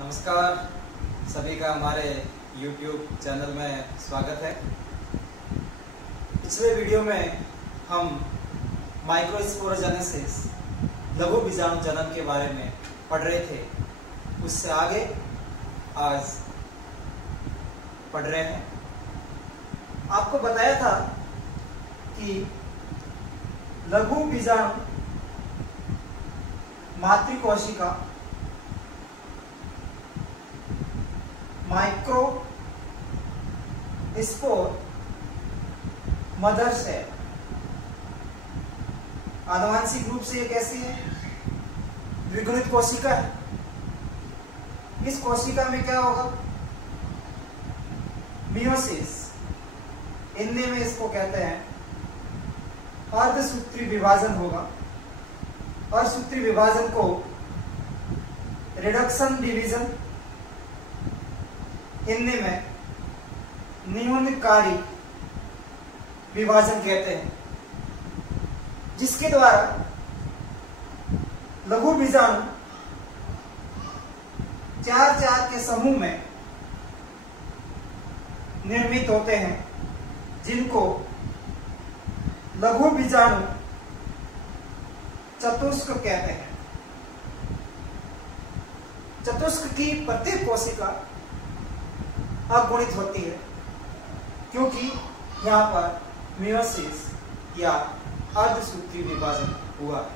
नमस्कार, सभी का हमारे YouTube चैनल में स्वागत है। पिछले वीडियो में हम माइक्रोस्पोरोजेनेसिस लघु बीजाणु जनन के बारे में पढ़ रहे थे। उससे आगे आज पढ़ रहे हैं। आपको बताया था कि लघु बीजाणु मातृकोशिका माइक्रो स्पोर मदर सेल आनुवांशिक रूप से ये कैसी है? द्विगुणित कोशिका है। इस कोशिका में क्या होगा? मियोसिस, हिंदी में इसको कहते हैं अर्धसूत्री विभाजन होगा। अर्धसूत्री विभाजन को रिडक्शन डिवीजन, हिंदी में न्यूनकारी विभाजन कहते हैं, जिसके द्वारा लघु बीजाणु 4-4 के समूह में निर्मित होते हैं, जिनको लघु बीजाणु चतुष्क कहते हैं। चतुष्क की प्रत्येक कोशिका अगुणित होती है, क्योंकि यहाँ पर मियोसिस या अर्धसूत्री विभाजन हुआ है।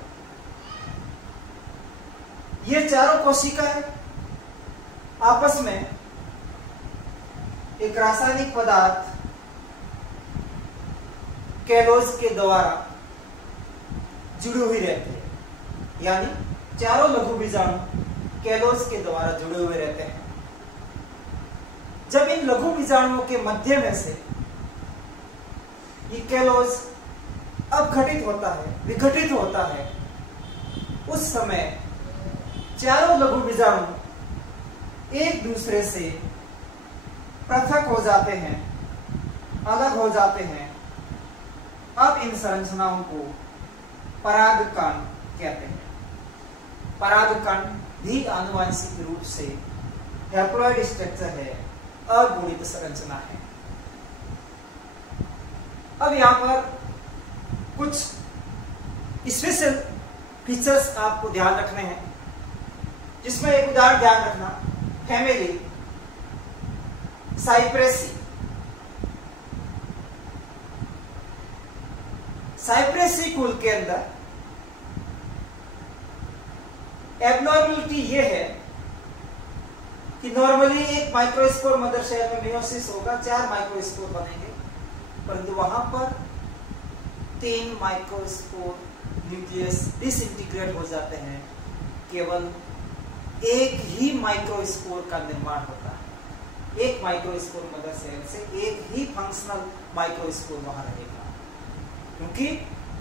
ये चारों कोशिकाएं आपस में एक रासायनिक पदार्थ कैलोज के द्वारा जुड़ी हुई रहती है, यानी चारों लघु बीजाणु कैलोज के द्वारा जुड़े हुए रहते हैं। जब इन लघु बीजाणुओं के मध्य में से ये कैलोज अपघटित होता है, विघटित होता है, उस समय चारों लघु बीजाणु एक दूसरे से पृथक हो जाते हैं, अलग हो जाते हैं। अब इन संरचनाओं को परागकण कहते हैं। परागकण भी आनुवंशिक रूप से हैप्लॉइड स्ट्रक्चर है, अगुणित संरचना है। अब यहां पर कुछ स्पेशल फीचर्स आपको ध्यान रखने हैं, जिसमें एक उदाहरण ध्यान रखना, फैमिली साइप्रेसी। साइप्रेसी कुल के अंदर एब्नॉर्मलिटी ये है कि नॉर्मली एक माइक्रोस्पोर मदर सेल में मियोसिस होगा, 4 माइक्रोस्पोर बनेंगे, परंतु वहां पर 3 माइक्रोस्पोर न्यूक्लियस डिसइंटीग्रेट हो जाते हैं। केवल एक ही माइक्रोस्पोर का निर्माण होता है। एक माइक्रोस्पोर मदर सेल से एक ही फंक्शनल माइक्रोस्पोर वहां रहेगा, क्योंकि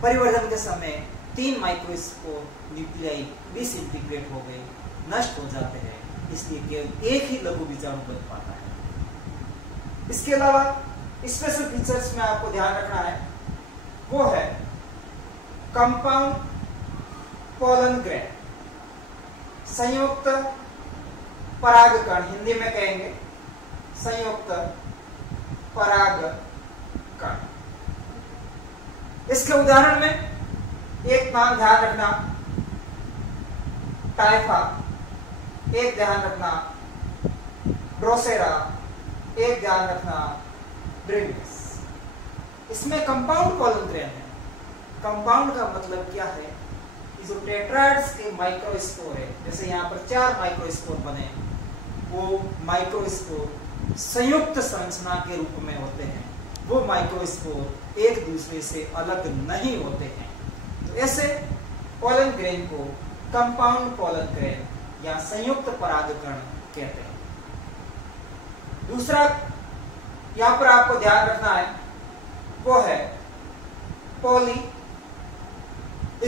परिवर्धन के समय 3 माइक्रोस्पोर न्यूक्लियाई डिसइंटीग्रेट हो गए, नष्ट हो जाते हैं, इसलिए केवल एक ही लघु बीजाणु बन पाता है। इसके अलावा स्पेशल फीचर्स में आपको ध्यान रखना है, वो है कंपाउंड पोलन ग्रेन, संयुक्त परागकण, हिंदी में कहेंगे संयुक्त परागकण। इसके उदाहरण में एक नाम ध्यान रखना टाइफा, एक ध्यान रखना ड्रोसेरा, एक ध्यान रखना ड्रिमिस। इसमें कंपाउंड पोलन ग्रेन है। कंपाउंड का मतलब क्या है कि जो टेट्राइड्स के माइक्रोस्पोर है, जैसे यहाँ पर 4 माइक्रोस्पोर बने, वो माइक्रोस्पोर संयुक्त संरचना के रूप में होते हैं। वो माइक्रोस्पोर एक दूसरे से अलग नहीं होते हैं। तो ऐसे पोलन ग्रेन को कंपाउंड पोलन ग्रेन या संयुक्त परागकण कहते हैं। दूसरा यहां पर आपको ध्यान रखना है, वो है पॉली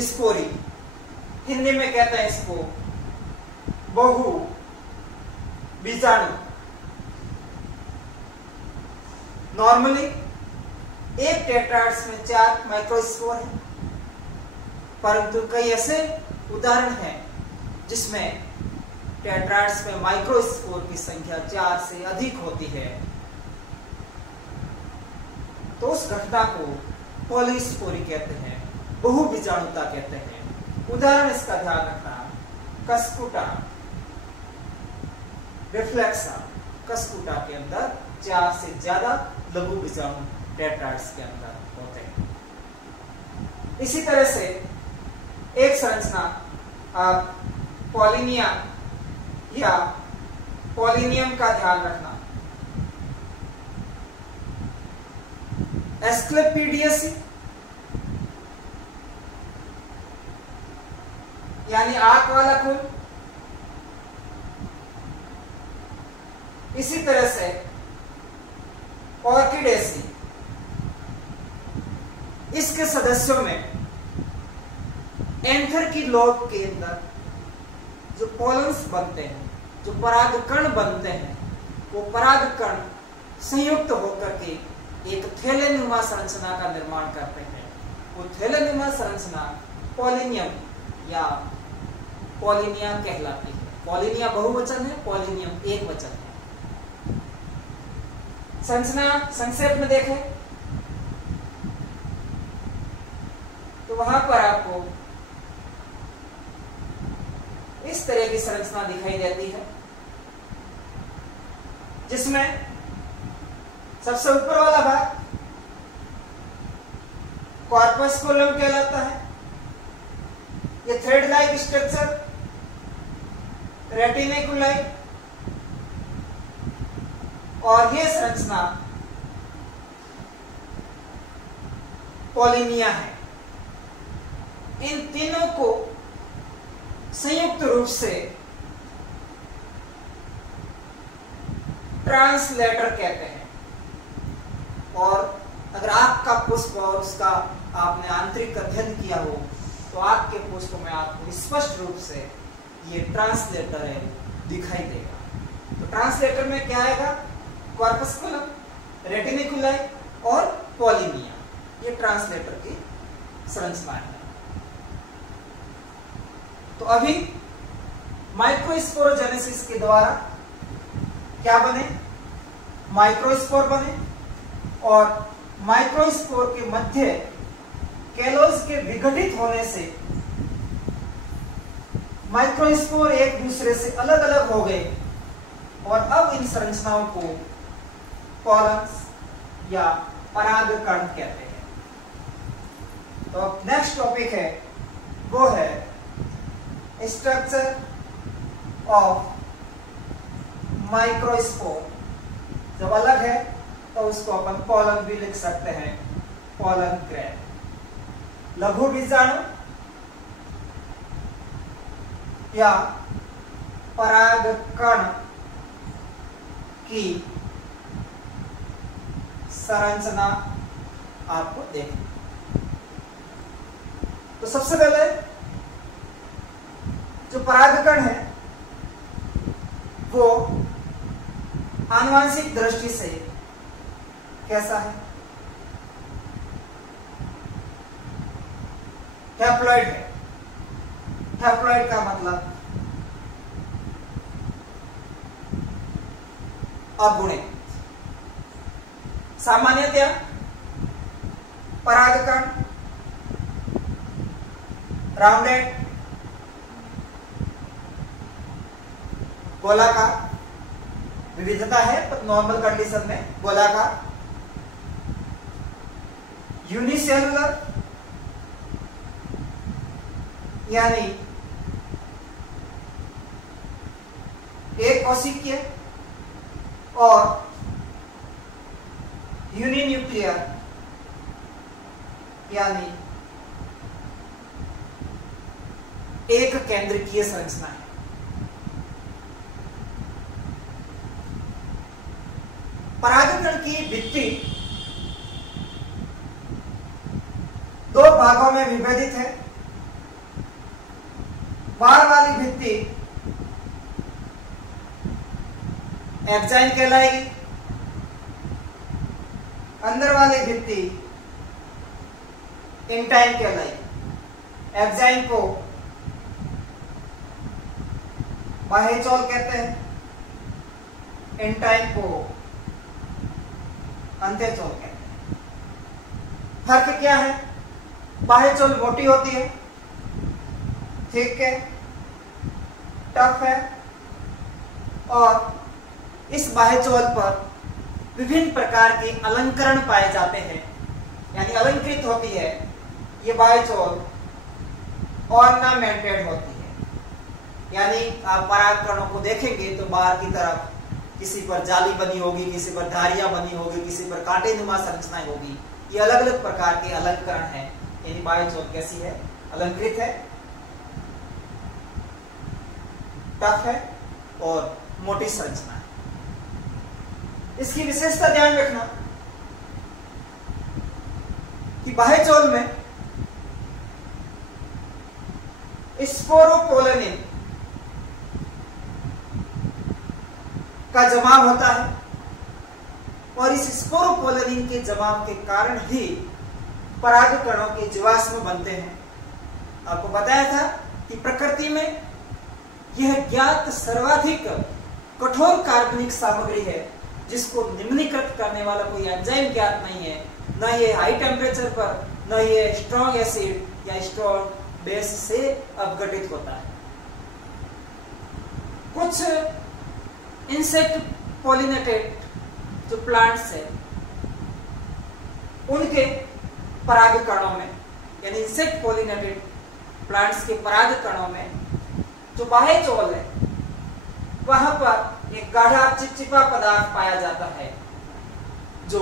स्पोरी, हिंदी में कहते हैं इसको बहु बीजाणु। नॉर्मली एक टेट्राइड्स में 4 माइक्रोस्पोर है, परंतु कई ऐसे उदाहरण हैं जिसमें टेट्राइड्स में माइक्रोस्पोर की संख्या 4 से अधिक होती है तो उस घटना को पॉलीस्पोरी कहते हैं, बहुबीजाणुता कहते हैं। उदाहरण इसका ध्यान रखना, कस्कुटा, रिफ्लेक्सा, कस्कुटा के अंदर 4 से ज्यादा लघु बीजाणु टेट्राइड्स के अंदर होते हैं। इसी तरह से एक संरचना आप पॉलिनिया या पॉलिनियम का ध्यान रखना, एस्क्लेपिडियसी यानी आंख वाला फूल। इसी तरह से ऑर्किडेसी, इसके सदस्यों में एंथर की लोब के अंदर जो पोलन्स बनते हैं, जो परागकण बनते हैं, वो परागकण संयुक्त होकर के एक थैलेनुमा संरचना का निर्माण करते हैं। वो थैलेनुमा संरचना पॉलिनियम या पॉलिनिया कहलाती है। पॉलिनिया बहुवचन है, पॉलिनियम एक वचन है। संरचना संक्षेप में देखें तो वहां पर आपको इस तरह की संरचना दिखाई देती है, जिसमें सबसे ऊपर वाला भाग कॉर्पस्कुलम कहलाता है। ये थ्रेड लाइक स्ट्रक्चर, रेटिनिकुलाई, और ये संरचना पॉलिनिया है। इन तीनों को संयुक्त रूप से ट्रांसलेटर कहते हैं। और अगर आपका पुष्प और उसका आपने आंतरिक अध्ययन किया हो तो आपके पुष्प में आपको स्पष्ट रूप से ये ट्रांसलेटर है दिखाई देगा। तो ट्रांसलेटर में क्या आएगा? कॉर्पस्कुलम, रेटिनिकुलाई और पॉलिनिया, ये ट्रांसलेटर की संरचना है। तो अभी माइक्रोस्पोरोजेनेसिस के द्वारा क्या बने? माइक्रोस्पोर बने, और माइक्रोस्पोर के मध्य कैलोज के विघटित होने से माइक्रोस्पोर एक दूसरे से अलग अलग हो गए, और अब इन संरचनाओं को पॉलन्स या परागकण कहते हैं। तो अब नेक्स्ट टॉपिक है, वो है स्ट्रक्चर ऑफ माइक्रोस्पोर। जब अलग है तो उसको अपन पॉलन भी लिख सकते हैं, पॉलन ग्रैन। लघु बीजाणु या परागकण की संरचना आपको देखनी। तो सबसे पहले जो परागकण है वो आनुवंशिक दृष्टि से कैसा है? हैप्लॉइड है। हैप्लॉइड का मतलब अगुणित। सामान्यतया परागकण राउंडेड, गोलाकार, विविधता है पर नॉर्मल कंडीशन में गोलाकार, यूनिसेलुलर यानी एक कोशिकीय, और यूनिन्यूक्लियर यानी एक केंद्रकीय संरचना है। परागकण की भित्ति दो भागों में विभाजित है। बाहर वाली भित्ति एक्साइन कहलाएगी, अंदर वाली भित्ति इंटाइन कहलाएगी। एक्साइन को बाह्यचोल कहते हैं, इंटाइन को अंत्यचोल कहते हैं। फर्क क्या है? बाह्यचोल मोटी होती है, ठीक है, टफ है, और इस बाह्यचोल पर विभिन्न प्रकार के अलंकरण पाए जाते हैं, यानी अलंकृत होती है ये बाह्यचोल, ऑर्नामेंटेड होती है। यानी आप परागकणों को देखेंगे तो बाहर की तरफ किसी पर जाली बनी होगी, किसी पर धारियां बनी होगी, किसी पर कांटेनुमा संरचनाएं होगी। ये अलग अलग प्रकार के अलंकरण हैं। यानी बाह्यचोल कैसी है? अलंकृत है, टफ है और मोटी संरचना है। इसकी विशेषता ध्यान रखना कि बाह्यचोल में स्पोरोपोलेनिन का जमाव होता है, और इस स्पोरोपोलेनिन के जमाव के कारण ही परागकणों के जीवाश्म बनते हैं। आपको बताया था कि प्रकृति में यह ज्ञात सर्वाधिक कठोर कार्बनिक सामग्री है, जिसको निम्नीकृत करने वाला कोई एंजाइम ज्ञात नहीं है। न ये हाई टेम्परेचर पर, न ये स्ट्रॉन्ग एसिड या स्ट्रॉन्ग बेस से अपघटित होता है। कुछ इंसेक्ट पॉलिनेटेड जो प्लांट्स है, उनके परागकणों में, यानी इंसेक्ट पॉलिनेटेड प्लांट्स के परागकणों में जो बाह्यचोल है, वहां पर एक गाढ़ा चिपचिपा पदार्थ पाया जाता है जो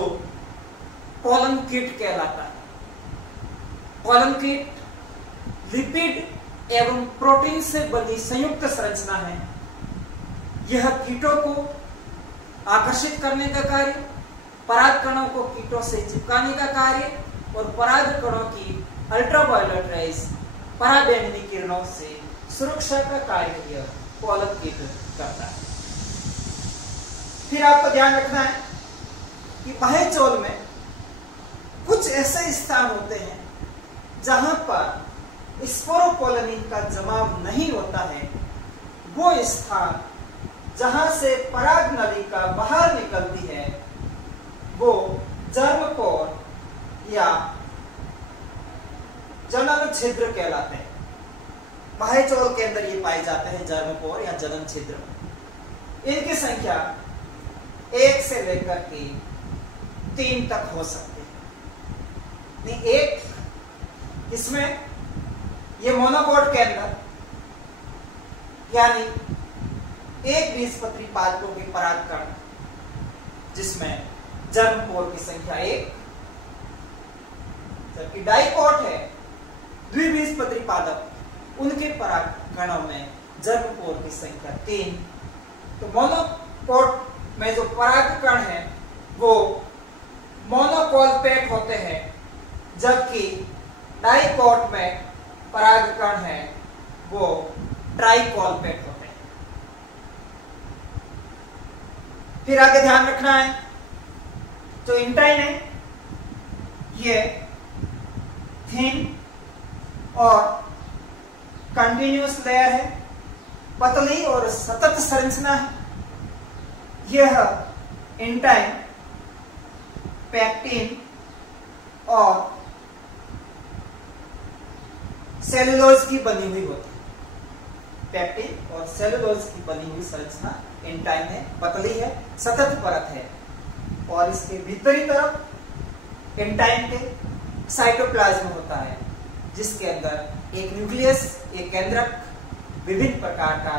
पोलन कीट कहलाता है। पोलन कीट लिपिड एवं प्रोटीन से बनी संयुक्त संरचना है। यह कीटों को आकर्षित करने का कार्य, परागकणों को कीटों से चिपकाने का कार्य और परागकणों की अल्ट्रावायलेट रेज, पराबैंगनी किरणों से सुरक्षा का कार्य यह पोलन कीट करता है। फिर आपको ध्यान रखना है कि बाह्यचोल में कुछ ऐसे स्थान होते हैं जहां पर स्पोरोपोलेनिन का जमाव नहीं होता है। वो स्थान जहां से पराग नलिका बाहर निकलती है वो जर्मपोर या जनन छिद्र कहलाते हैं। बाह्यचोल के अंदर ये पाए जाते हैं जर्मपोर या जनन छिद्र। इनकी संख्या 1 से लेकर के 3 तक हो सकती है। नहीं, एक इसमें ये मोनोकोट के अंदर, यानी एक बीजपत्री पादपों के परागकण जिसमें जर्मपोर की संख्या 1, जबकि डाइकोट है द्विबीजपत्री पादप, उनके परागकणों में जर्मपोर की संख्या 3। तो मोनोकोट में जो परागकण है वो मोनोकोल्पेट होते हैं, जबकि डाइकोट में परागकण है वो ट्राइकोल्पेट होते हैं। फिर आगे ध्यान रखना है, जो इंटाइन है ये थिन और कंटिन्यूअस लेयर है, पतली और सतत संरचना है। यह इंटाइन पैक्टिन और सेलुलोज की बनी हुई होती है। पैक्टिन और सेलुलोज की बनी हुई संरचना इंटाइन है, पतली है, सतत परत है, और इसके भीतरी तरफ इंटाइन के साइटोप्लाज्म होता है, जिसके अंदर एक न्यूक्लियस, एक केंद्रक, विभिन्न प्रकार का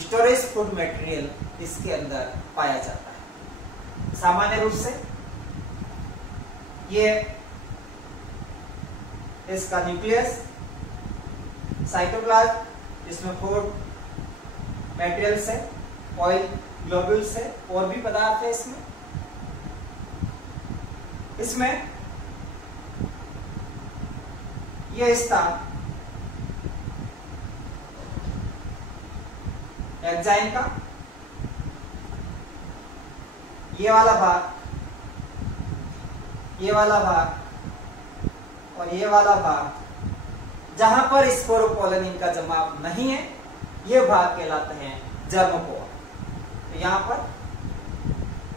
स्टोरेज फूड मटेरियल इसके अंदर पाया जाता है। सामान्य रूप से ये इसका न्यूक्लियस, साइटोप्लाज्म, इसमें फूड मटेरियल्स है, ऑयल ग्लोब्यूल्स है, और भी पदार्थ है इसमें यह स्थान एंजाइम का, ये वाला भाग, ये वाला भाग और ये वाला भाग, जहां पर स्पोरोपोलेनिन का जमाव नहीं है, ये भाग कहलाते हैं जर्मोपोर। तो यहां पर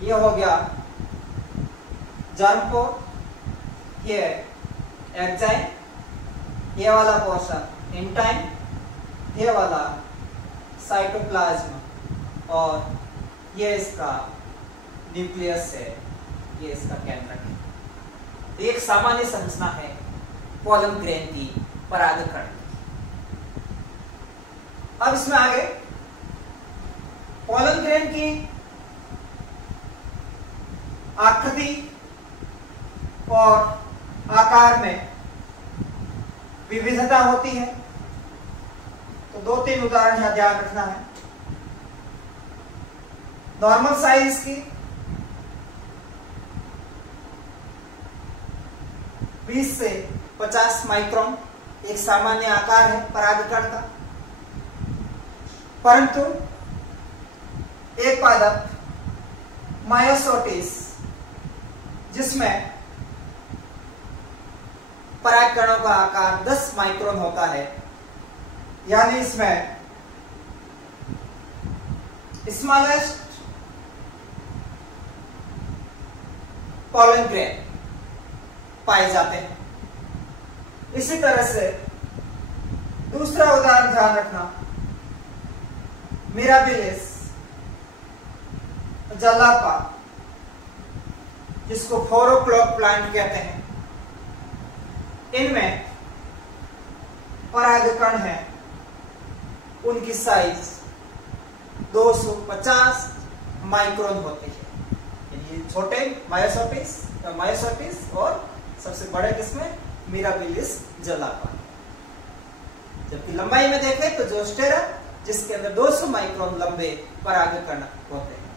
ये हो गया जर्मपोर, ये एंजाइम, ये वाला पोर्शन एंटाइम, ये वाला साइटोप्लाज्म और ये इसका न्यूक्लियस है, ये इसका केंद्रक है। तो एक सामान्य संरचना है पोलन ग्रेन की, परागकण की। अब इसमें आगे पोलन ग्रेन की आकृति और आकार में विविधता होती है। तो 2-3 उदाहरण यहां ध्यान रखना है। नॉर्मल साइज की 20 से 50 माइक्रोन एक सामान्य आकार है परागकण का, परंतु एक पादप मायोसोटिस जिसमें परागकणों का आकार 10 माइक्रोन होता है, यानी इसमें स्मॉलेस्ट पोलन ग्रेन पाए जाते हैं। इसी तरह से दूसरा उदाहरण ध्यान रखना, मिराबिलिस जलापा, जिसको फोरोक्लॉक प्लांट कहते हैं, इनमें परागकण है, उनकी साइज 250 माइक्रोन होती है। यानी छोटे मायोसोटिस और सबसे बड़े किसमें मिराबिलिस जलापा। जबकि लंबाई में देखें तो जोस्टेरा, जिसके अंदर 200 माइक्रोन लंबे परागकण होते हैं।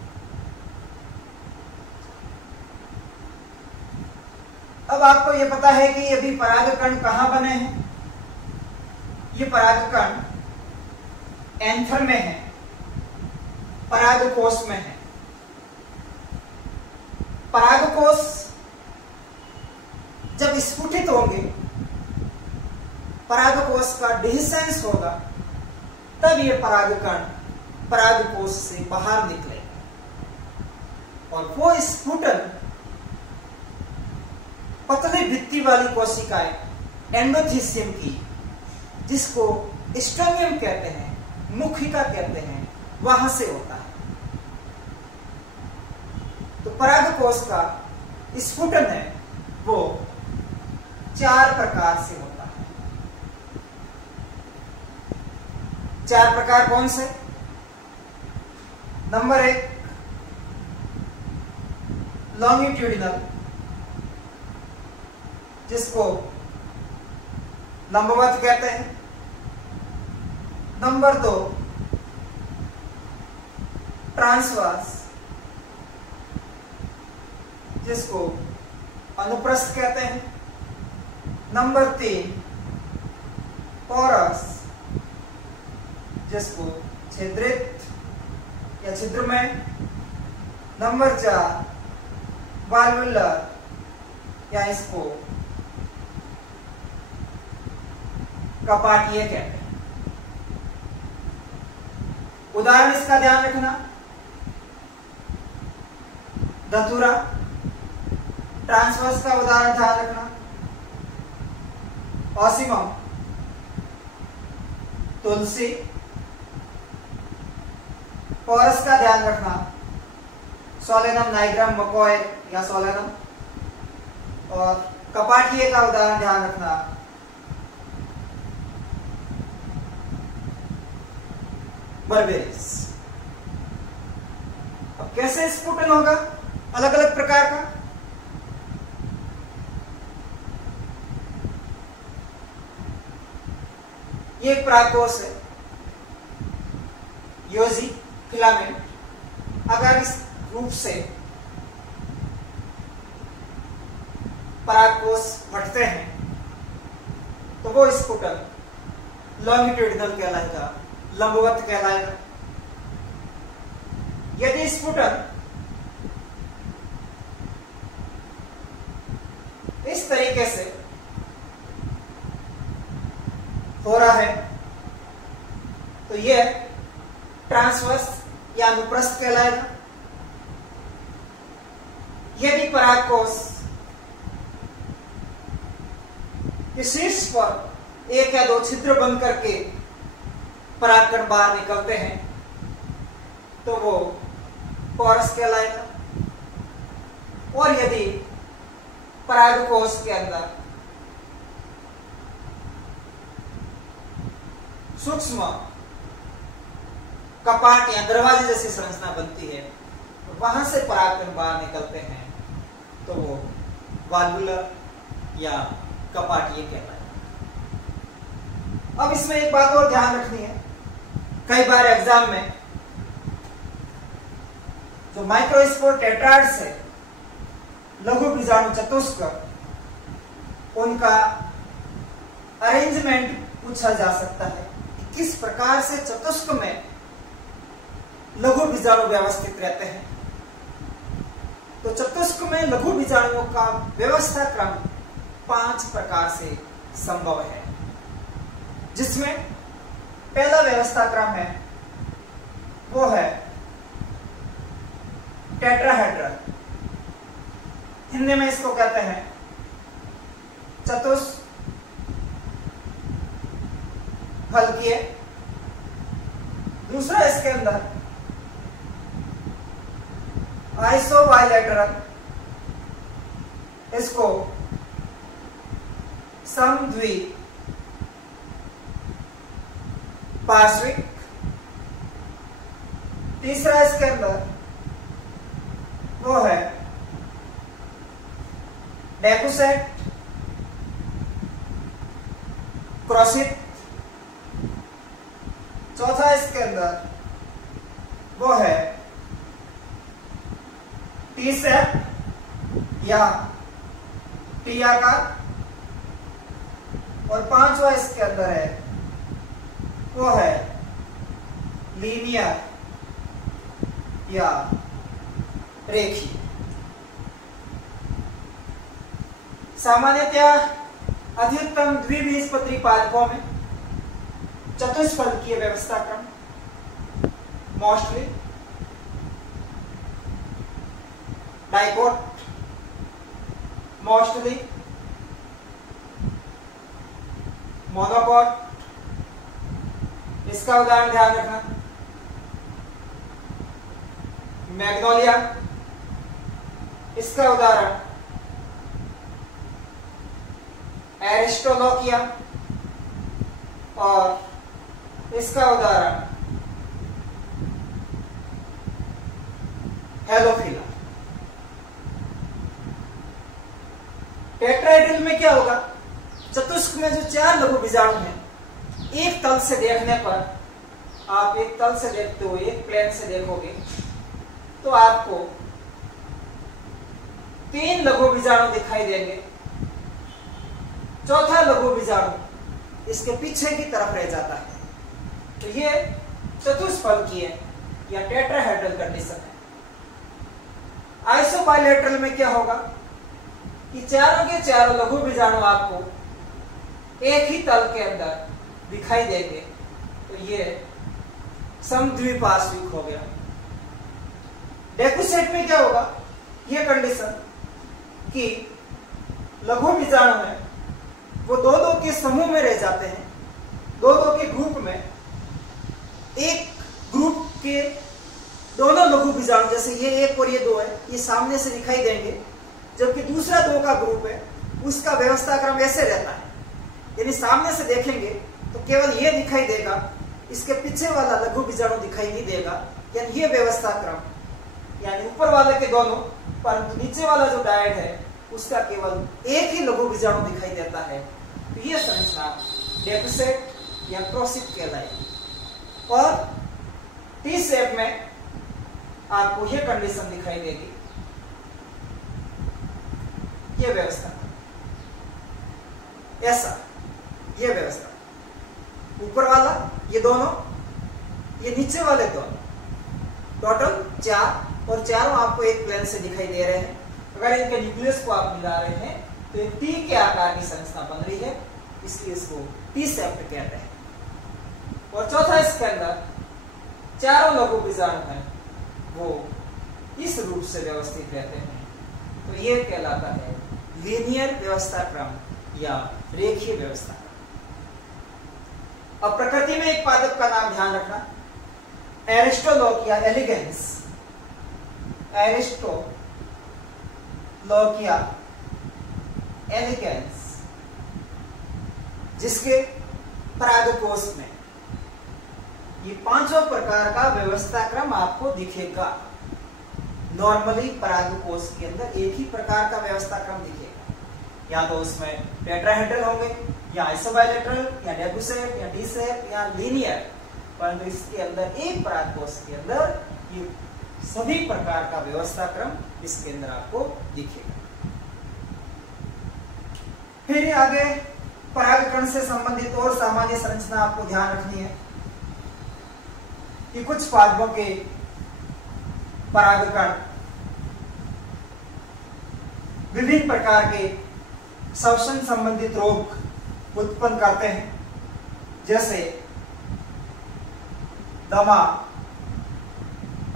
अब आपको यह पता है कि यदि परागकण कहां बने हैं। ये परागकण एंथर में है, परागकोश में है। परागकोश जब स्फुटित होंगे, परागकोश का डिhiscence होगा, तब ये परागकण परागकोश से बाहर निकलेगा और वो स्फुटन पतली भित्ति वाली कोशिकाएं एंडोथीसियम की, जिसको स्ट्रोमियम कहते हैं, मुखिका कहते हैं, वहां से होता है। तो परागकोश का स्फुटन है वो 4 प्रकार से होता है। 4 प्रकार कौन से? नंबर 1 लॉन्गिट्यूडिनल, जिसको लंबवत कहते हैं। नंबर 2 ट्रांसवर्स, जिसको अनुप्रस्थ कहते हैं। नंबर 3 पोरस, जिसको छिद्रित या छिद्रमय। नंबर 4 वाल्वुलर, या इसको कपाटीय कहते हैं। उदाहरण इसका ध्यान रखना, धतूरा। ट्रांसवर्स का उदाहरण ध्यान रखना, ऑसिमम, तुलसी। पोरस का ध्यान रखना, सोलेनम, नाइग्राम, मकोय या सोलेनम। और कपाटीय का उदाहरण ध्यान रखना, बर्बेरिस। अब कैसे स्फुटन होगा अलग अलग प्रकार का? ये एक परागकोश है, योजी फिलामेंट। अगर इस रूप से परागकोश फटते हैं तो वो स्फुटन लॉन्गिट्यूडिनल कहलाएगा, लंबवत कहलाएगा। यदि स्फुटन इस तरीके से हो रहा है तो यह ट्रांसवर्स या अनुप्रस्थ कहलाएगा। यदि परागकोश के शीर्ष पर एक या दो छिद्र बंद करके परागकण बाहर निकलते हैं तो वो पोरस कहलाएगा। और यदि परागकोश के अंदर सूक्ष्म कपाट या दरवाजे जैसी संरचना बनती है तो वहां से परागकण बाहर निकलते हैं तो वो वाल्वुलर या कपाटीय कहलाएगा। अब इसमें एक बात और ध्यान रखनी है, कई बार एग्जाम में जो माइक्रोस्पोर टेट्राड्स है, लघु बीजाणु चतुष्क, उनका अरेंजमेंट पूछा जा सकता है कि किस प्रकार से चतुष्क में लघु बीजाणु व्यवस्थित रहते हैं। तो चतुष्क में लघु बीजाणुओं का व्यवस्था क्रम 5 प्रकार से संभव है, जिसमें पहला व्यवस्था क्रम है वो है टेट्राहेड्रल। हिंदी में इसको कहते हैं चतुष्फलकीय। दूसरा इसके अंदर आइसोबाइलेटरल, इसको समद्वि पार्श्विक। तीसरा इसके अंदर वो है डेकुसेट क्रॉसित। चौथा इसके अंदर वो है टी सेप या टी आकार। और पांचवा इसके अंदर है वो है लीनियर या रेखीय। सामान्यतया अधिकतम द्विबीजपत्री पादपों में चतुष्फलकीय व्यवस्था क्रम मोस्टली डाइकोट, मोस्टली मोनोकोट। इसका उदाहरण ध्यान रखना, मैग्नोलिया। इसका उदाहरण एरिस्टोलोकिया। और इसका उदाहरण हेलोफिला। टेट्राहेड्रल में क्या होगा, चतुष्क में जो 4 लघु बीजाणु हैं, एक तल से देखने पर, आप एक तल से देखते हो, एक प्लेन से देखोगे तो आपको 3 लघु बीजाणु दिखाई देंगे। चौथा लघु बीजाणु इसके पीछे की तरफ रह जाता है। तो ये चतुष्फलकीय या टेट्राहेड्रल कंडीशन है। आइसोबाइलेटरल में क्या होगा कि चारों के चारों लघु बीजाणु आपको एक ही तल के अंदर दिखाई देंगे, तो ये समद्विपार्श्विक हो गया। डेकुसेट में क्या होगा, ये कंडीशन कि लघु बीजाणु है वो 2-2 के समूह में रह जाते हैं। 2-2 के ग्रुप में, एक ग्रुप के दोनों लघु बीजाणु, जैसे ये 1 और ये 2 है, ये सामने से दिखाई देंगे, जबकि दूसरा 2 का ग्रुप है उसका व्यवस्था क्रम ऐसे रहता है। यानी सामने से देखेंगे तो केवल ये दिखाई देगा, इसके पीछे वाला लघु बीजाणु दिखाई नहीं देगा। यानी ये व्यवस्था क्रम, यानी ऊपर वाले के दोनों, परंतु नीचे वाला जो डायड है उसका केवल एक ही लघु बीजाणु दिखाई देता है। तो ये संरचना डेकुसेट या क्रॉसित कहलाएगी। और टी शेप में आपको ये कंडीशन दिखाई देगी, ये व्यवस्था ऐसा, ये व्यवस्था, ऊपर वाला ये दोनों, ये नीचे वाले दोनों, टोटल 4, और चारों आपको एक प्लेन से दिखाई दे रहे हैं। अगर इनके न्यूक्लियस को आप मिला रहे हैं तो एक टी के आकार की संरचना बन रही है, इसलिए इसको टी शेप कहते हैं। और चौथा इसके अंदर चारों लघु बीजाणु हैं वो इस रूप से व्यवस्थित रहते हैं, तो ये कहलाता है लीनियर व्यवस्था क्रम या रेखीय व्यवस्था क्रम। अब प्रकृति में एक पादप का नाम ध्यान रखना, एरिस्टोलोकिया एलिगेंस, एरिस्टोलोकिया एलिगेंस, जिसके परागकोश में ये पांचों प्रकार का व्यवस्था क्रम आपको दिखेगा। नॉर्मली परागकोश के अंदर एक ही प्रकार का व्यवस्था क्रम दिखेगा, या तो उसमें टेट्राहेड्रल होंगे, या आइसोबाइलेटरल, या डेगुसेट, या डी-सेट, या लीनियर, परंतु इसके अंदर एक परागकोश के अंदर ये सभी प्रकार का व्यवस्था क्रम इसके अंदर आपको दिखेगा। फिर आगे परागकण से संबंधित और सामान्य संरचना आपको ध्यान रखनी है कि कुछ पादपों के परागकण विभिन्न प्रकार के श्वसन संबंधित रोग उत्पन्न करते हैं, जैसे दमा,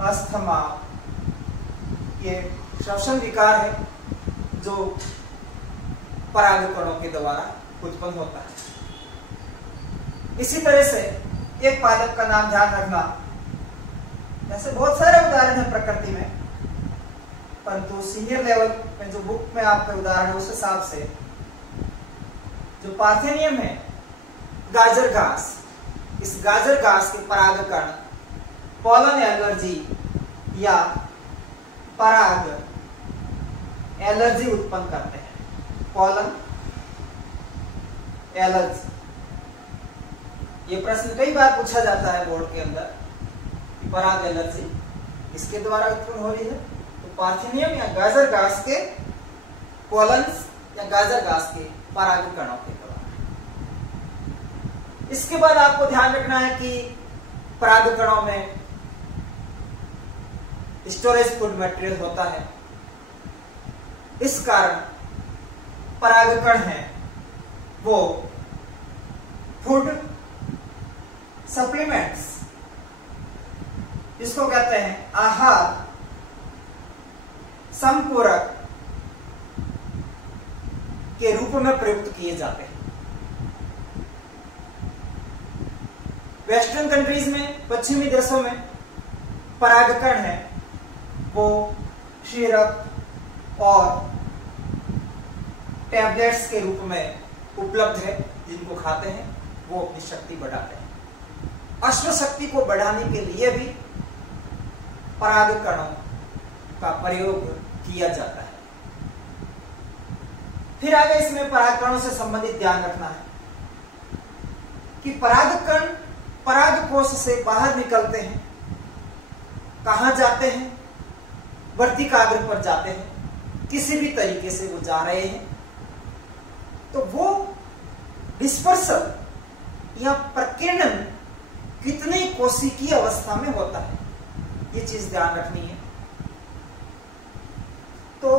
अस्थमा, ये श्वसन विकार है जो परागकणों के द्वारा उत्पन्न होता है। इसी तरह से एक पादप का नाम ध्यान रखना, ऐसे बहुत सारे उदाहरण हैं प्रकृति में, परंतु सीनियर लेवल में जो बुक में आपके उदाहरण है उस हिसाब से जो पार्थेनियम है, गाजर घास, इस गाजर घास के परागकण पॉलन एलर्जी या पराग एलर्जी उत्पन्न करते हैं। पॉलन एलर्जी, ये प्रश्न कई बार पूछा जाता है बोर्ड के अंदर कि पराग एलर्जी इसके द्वारा उत्पन्न हो रही है, तो पार्थेनियम या गाजर घास के पॉलन्स या गाजर घास के परागकणों के द्वारा। इसके बाद आपको ध्यान रखना है कि परागकणों में स्टोरेज फूड मटेरियल होता है, इस कारण परागकण है वो फूड सप्लीमेंट्स, इसको कहते हैं आहार संपूरक के रूप में प्रयुक्त किए जाते हैं। वेस्टर्न कंट्रीज में, पश्चिमी देशों में परागकण है वो सिरप और टैबलेट्स के रूप में उपलब्ध है, जिनको खाते हैं वो अपनी शक्ति बढ़ाते हैं। अश्व शक्ति को बढ़ाने के लिए भी परागकणों का प्रयोग किया जाता है। फिर आगे इसमें परागकणों से संबंधित ध्यान रखना है कि परागकण परागकोश से बाहर निकलते हैं, कहां जाते हैं? वर्तिकाग्र पर जाते हैं, किसी भी तरीके से वो जा रहे हैं, तो वो डिस्पर्सल या प्रकीर्णन कितने कोशिकीय अवस्था में होता है, ये चीज ध्यान रखनी है। तो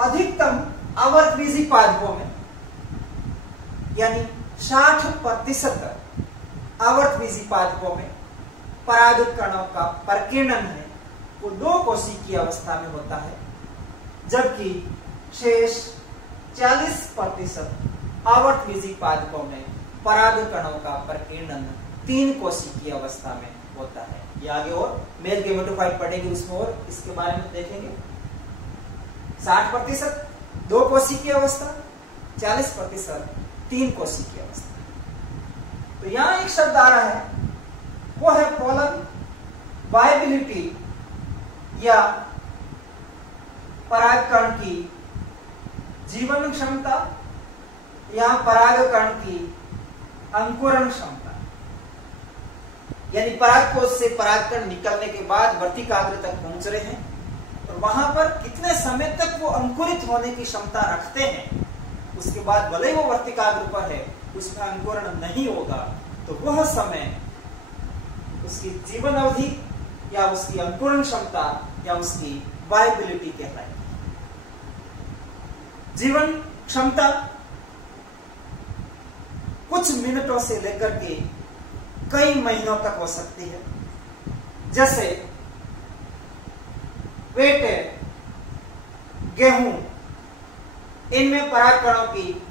अधिकतम आवर्तबीजी पादपों में यानी 60% आवर्तबीजी पादपों में परागकणों का प्रकीर्णन है वो 2 कोशिकीय अवस्था में होता है, जबकि शेष 40% आवर्तबीजी पादपों में परागकणों का प्रकीर्णन 3 कोशिकीय अवस्था में होता है। ये आगे और मेल गेमेटोफाइट पढ़ेंगे, उसमें और इसके बारे में देखेंगे। 60% 2 कोशिकीय अवस्था, 40% 3 कोशिकीय अवस्था। तो यहां एक शब्द आ रहा है, वो है पोलन वायबिलिटी या परागकण की जीवन क्षमता या परागकण की अंकुरण क्षमता। यानी परागकोश से परागकण निकलने के बाद वर्तिकाग्र तक पहुंच रहे हैं और वहां पर कितने समय तक वो अंकुरित होने की क्षमता रखते हैं, उसके बाद भले ही वो वर्तिकाग्र पर है, उसमें अंकुरण नहीं होगा, तो वह समय उसकी जीवन अवधि या उसकी अंकुरण क्षमता या उसकी वायबिलिटी कहलाएगी। जीवन क्षमता कुछ मिनटों से लेकर के कई महीनों तक हो सकती है। जैसे वेट, गेहूं, इनमें परागकणों की